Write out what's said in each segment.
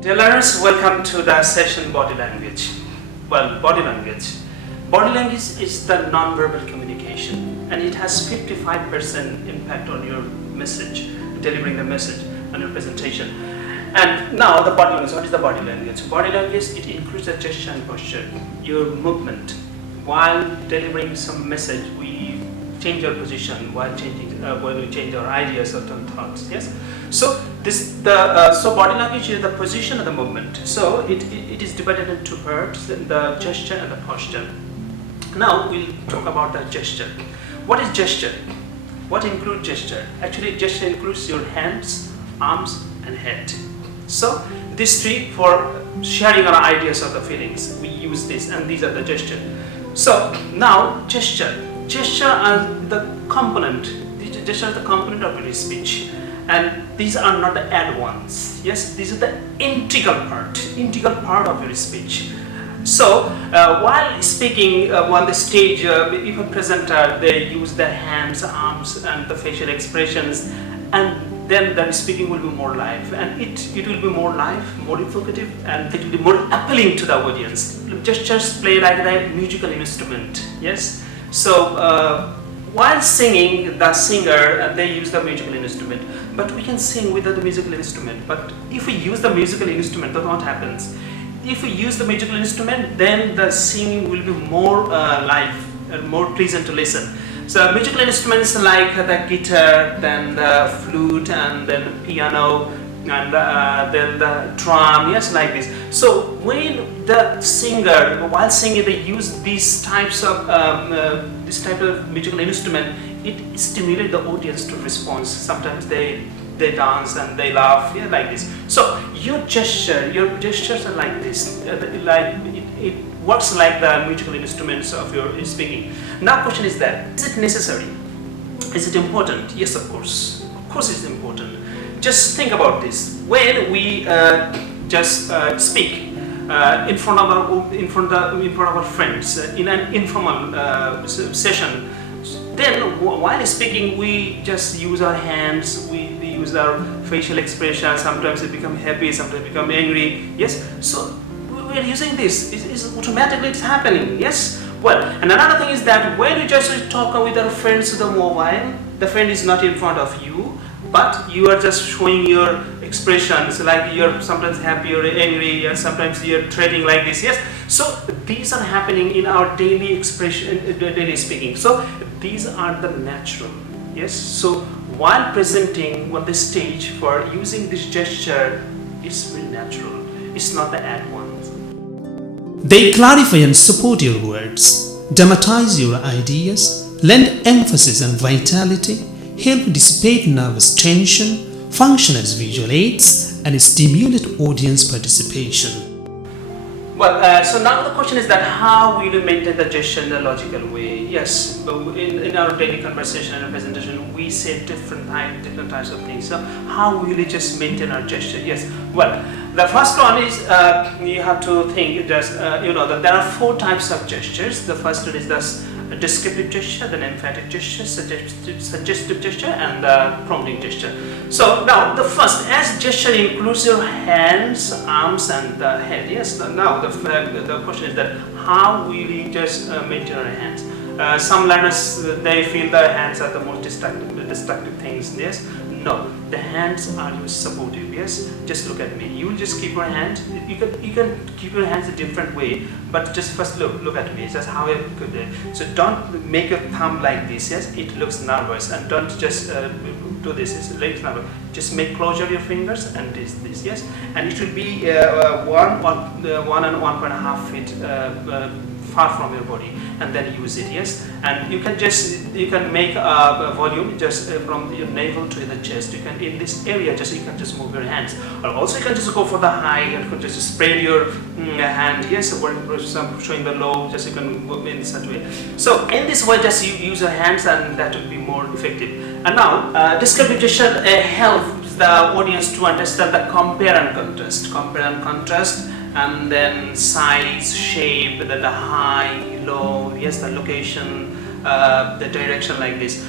Dear learners, welcome to the session Body Language. Well, body language. Body language is the non-verbal communication, and it has 55% impact on your message, delivering the message and your presentation. And now the body language. What is the body language? Body language, it includes the gesture and posture, your movement. While delivering some message, we change our position while we change our ideas or thoughts. Yes. So so body language is the position of the movement. So it is divided into two parts: the gesture and the posture. Now we'll talk about the gesture. What is gesture? What includes gesture? Actually, gesture includes your hands, arms, and head. So these three for sharing our ideas or the feelings. We use this, and these are the gesture. So now gesture. Gesture are the component. The gesture are the component of your speech. And these are not the add ones. Yes, these are the integral part of your speech. So while speaking on the stage, if a presenter, they use their hands, arms, and the facial expressions, and then the speaking will be more live, and it will be more live, more evocative, and it will be more appealing to the audience. Gestures play like a musical instrument. Yes, so. While singing, the singer, they use the musical instrument, but we can sing without the musical instrument. But if we use the musical instrument, then what happens? If we use the musical instrument, then the singing will be more live and more pleasant to listen. So musical instruments like the guitar, then the flute, and then the piano, and then the drum, yes, like this. So when the singer, while singing, they use these types of this type of musical instrument, it stimulates the audience to respond. Sometimes they dance and they laugh, yeah, like this. So your gestures are like this, it works like the musical instruments of your speaking. Now question is that, is it necessary? Is it important? Yes, of course. Of course it's important. Just think about this. When we just speak in front of our friends in an informal session, then while speaking, we just use our hands. We use our facial expressions. Sometimes we become happy. Sometimes we become angry. Yes. So we are using this. It's automatically it's happening. Yes. Well, and another thing is that when you just talk with our friends with the mobile, the friend is not in front of you, but you are just showing your expressions, like you're sometimes happy or angry, and sometimes you're trading like this. Yes. So these are happening in our daily expression, daily speaking. So these are the natural. Yes. So while presenting on the stage, for using this gesture, it's very natural. It's not the add ones. They clarify and support your words, dramatize your ideas, lend emphasis and vitality, help dissipate nervous tension, function as visual aids, and stimulate audience participation. Well, so now the question is that how will you maintain the gesture in a logical way? Yes, in our daily conversation and presentation, we say different types of things. So how will you just maintain our gesture? Yes, well, the first one is you have to think just, that there are 4 types of gestures. The first one is the descriptive gesture, then emphatic gesture, suggestive gesture, and prompting gesture. So now the first, as gesture includes your hands, arms, and the head. Yes. Now the question is that how will you just maintain your hands? Some learners, they feel the hands are the most destructive things. Yes. No, the hands are supportive. Yes, just look at me. You will just keep your hand. You can keep your hands a different way, but just first look at me. Just how I could do it. So don't make your thumb like this. Yes, it looks nervous, and don't just do this. It's like nervous. Just make closure your fingers and this. Yes, and it will be 1 and 1.5 feet far from your body, and then use it. Yes, and you can make a volume just from your navel to the chest. You can, in this area, you can just move your hands, or also you can just go for the high and you can just spread your hand. Yes, or showing the low, just you can move in such way. So in this way, just you use your hands, and that will be more effective. And now descriptive gesture helps the audience to understand the compare and contrast, and then size, shape, the high, low, yes, the location, the direction, like this.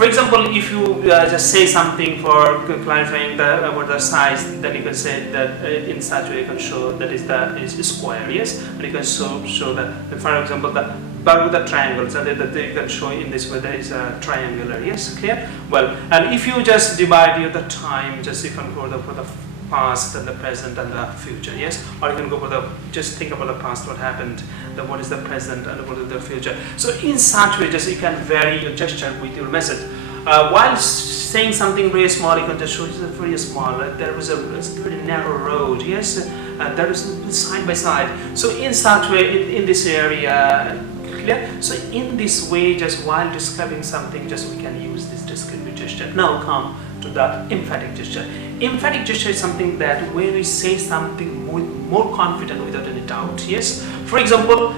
For example, if you just say something for clarifying about the size, then you can say that in such a way you can show that is square, yes, and you can show that, for example, the Bermuda triangle, so that you can show in this way there is a triangular, yes, clear? Well, and if you just divide the time, just you can go for the past and the present and the future, yes, or you can go for the, just think about the past, what happened, what is the present and what is the future. So in such way, just you can vary your gesture with your message. While saying something very small, you can just show it very small. There was a very narrow road, yes, there is side by side. So in such way, in this area, clear? So in this way, just while describing something, just we can use this descriptive gesture. Now come to that emphatic gesture. Emphatic gesture is something that when we say something with more confident without any doubt, yes. For example,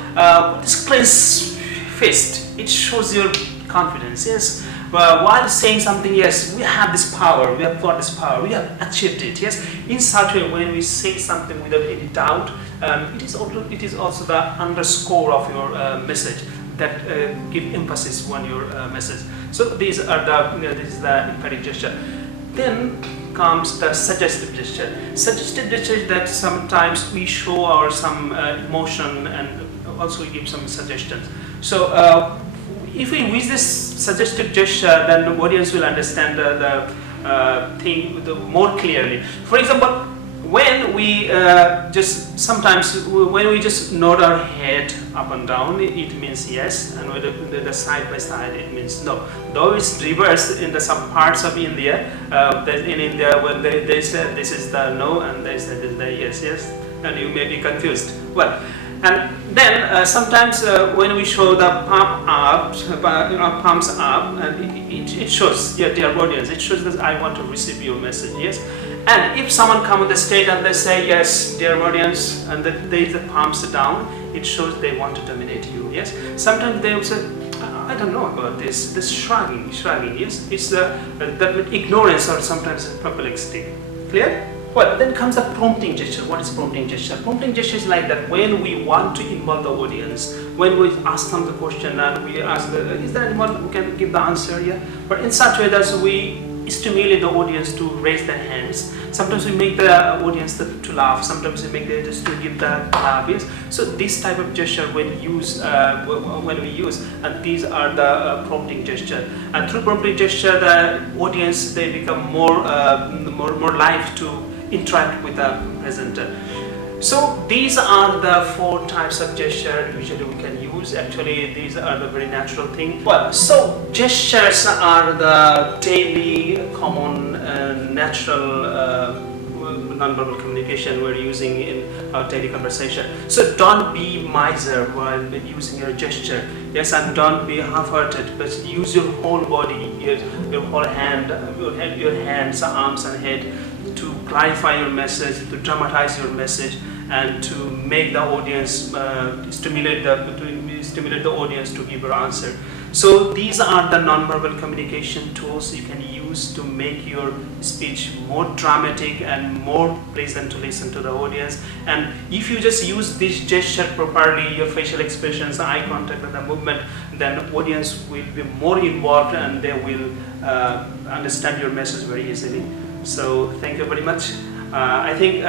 this clenched fist, it shows your confidence, yes. While saying something, yes, we have this power, we have got this power, we have achieved it, yes. In such a way, when we say something without any doubt, it is also the underscore of your message that give emphasis on your message. So these are this is the emphatic gesture. Then comes the suggestive gesture. Suggestive gesture is that sometimes we show our some emotion and also give some suggestions. So if we use this suggestive gesture, then the audience will understand the thing more clearly. For example, when we just sometimes when we just nod our head up and down, it means yes, and with the side by side, it means no. Though it's reversed in some parts of India. In India, when they say this is the no, and they say this is the yes, and you may be confused. Well, and then sometimes when we show the palm up, palms up, and it shows, yeah, dear audience, it shows that I want to receive your message, yes. And if someone come on the stage and they say yes, dear audience, and they the palms down, it shows they want to dominate you, yes. Sometimes they will say, I don't know about this shrugging, yes, it's that ignorance or sometimes perplexity. Clear? Well, then comes the prompting gesture. What is prompting gesture? Prompting gesture is like that when we want to involve the audience, when we ask them the question and we ask, is there anyone who can give the answer here? But in such a way that we stimulate the audience to raise their hands. Sometimes we make the audience to laugh. Sometimes we make the audience to give the laugh. Yes? So this type of gesture when we use, and these are the prompting gesture. And through prompting gesture, the audience they become more live to interact with the presenter. So these are the 4 types of gesture usually we can use. Actually, these are the very natural thing. Well, so gestures are the daily, common, natural non-verbal communication we're using in our daily conversation. So don't be miser while using your gesture. Yes, and don't be half-hearted, but use your whole body, your whole hand, your hands, arms, and head to clarify your message, to dramatize your message, and to make the audience stimulate the audience to give your answer. So these are the non-verbal communication tools you can use to make your speech more dramatic and more pleasant to listen to the audience. And if you just use this gesture properly, your facial expressions, eye contact, and the movement, then the audience will be more involved and they will understand your message very easily. So thank you very much. I think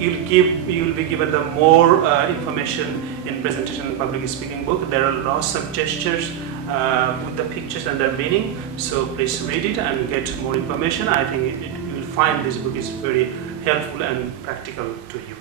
you'll be given the more information in presentation and public speaking book. There are lots of gestures with the pictures and their meaning. So please read it and get more information. I think you will find this book is very helpful and practical to you.